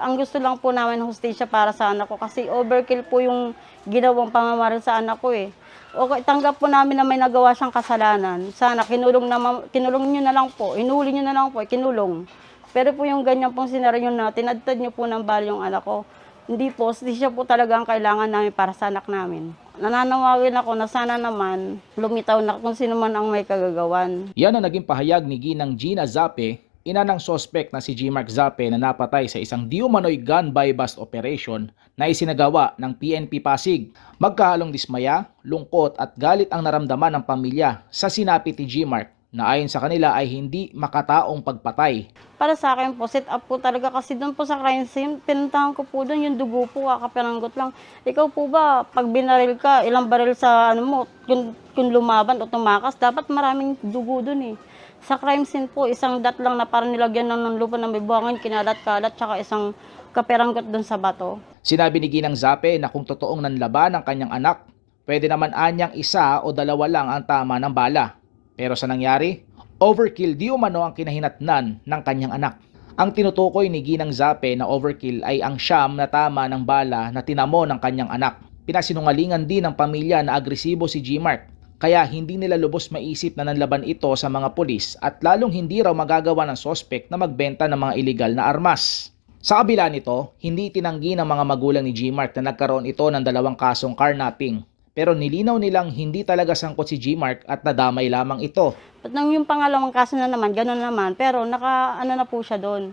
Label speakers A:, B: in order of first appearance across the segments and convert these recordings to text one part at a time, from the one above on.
A: Ang gusto lang po namin hostisya para sa anak ko kasi overkill po yung ginawang pamamaril sa anak ko eh. Okay, tanggap po namin na may nagawa siyang kasalanan. Sana kinulong, na, kinulong nyo na lang po, inuli nyo na lang po, kinulong. Pero po yung ganyan pong senaryo na tinadtad nyo po ng bali yung anak ko, hindi po, hostisya po talaga ang kailangan namin para sa anak namin. Nananawagin ako na sana naman lumitaw na kung sino man ang may kagagawan.
B: Yan ang naging pahayag ni Ginang Gina Zape, ina ng sospek na si G. Mark Zape na napatay sa isang di umano'y gun by bust operation na isinagawa ng PNP Pasig. Magkahalong dismaya, lungkot at galit ang naramdaman ng pamilya sa sinapit ni G. Mark na ayon sa kanila ay hindi makataong pagpatay.
A: Para sa akin po, set up po talaga kasi doon po sa crime scene, pinuntahan ko po doon yung dugo po, kakapiranggot lang. Ikaw po ba, pag binaril ka, ilang baril sa ano mo, kung, kung lumaban o tumakas, dapat maraming dugo doon eh. Sa crime scene po, isang dat lang na parang nilagyan ng, ng lupa na may buhangin, kinalat-kalat, tsaka isang kapiranggot doon sa bato.
B: Sinabi ni Ginang Zape na kung totoong nanlaban ang kanyang anak, pwede naman anyang isa o dalawa lang ang tama ng bala. Pero sa nangyari, overkill di umano ang kinahinatnan ng kanyang anak. Ang tinutukoy ni Ginang Zape na overkill ay ang siyam na tama ng bala na tinamo ng kanyang anak. Pinasinungalingan din ng pamilya na agresibo si G-Mark kaya hindi nila lubos maisip na nanlaban ito sa mga pulis at lalong hindi raw magagawa ng sospek na magbenta ng mga illegal na armas. Sa kabila nito, hindi tinanggi ng mga magulang ni G-Mark na nagkaroon ito ng dalawang kasong carnapping. Pero nilinaw nilang hindi talaga sangkot si G-Mark at nadamay lamang ito.
A: At nang yung pangalawang kaso na naman, gano'n naman, pero naka, ano na po siya doon,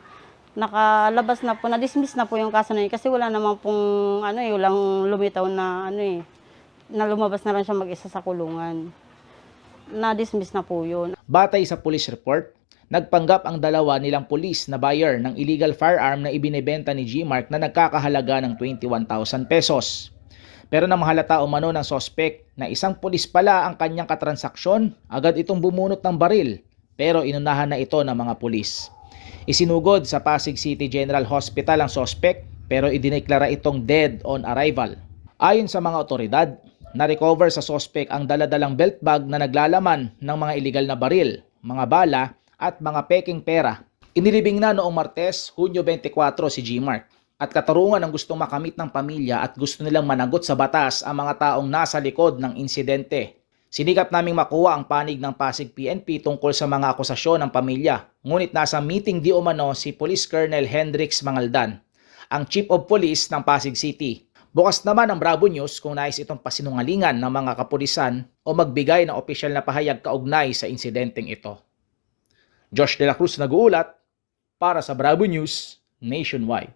A: nakalabas na po, na-dismiss na po yung kaso na yun kasi wala naman pong, ano eh, walang lumitaw na, ano eh, na lumabas na lang siya mag-isa sa kulungan. Na-dismiss na po yun.
B: Batay sa police report, nagpanggap ang dalawa nilang pulis na buyer ng illegal firearm na ibinebenta ni G-Mark na nagkakahalaga ng 21,000 pesos. Pero nang mahalata umano ng sospek na isang pulis pala ang kanyang katransaksyon, agad itong bumunot ng baril pero inunahan na ito ng mga pulis. Isinugod sa Pasig City General Hospital ang sospek pero idineklara itong dead on arrival. Ayon sa mga otoridad, na-recover sa sospek ang daladalang belt bag na naglalaman ng mga illegal na baril, mga bala at mga peking pera. Inilibing na noong Martes, Hunyo 24 si G-Mark at katarungan ang gustong makamit ng pamilya at gusto nilang managot sa batas ang mga taong nasa likod ng insidente. Sinikap naming makuha ang panig ng Pasig PNP tungkol sa mga akusasyon ng pamilya. Ngunit nasa meeting di umano si Police Colonel Hendrix Mangaldan, ang Chief of Police ng Pasig City. Bukas naman ang Bravo News kung nais itong pasinungalingan ng mga kapulisan o magbigay ng opisyal na pahayag kaugnay sa insidenteng ito. Josh De La Cruz nag-uulat para sa Bravo News Nationwide.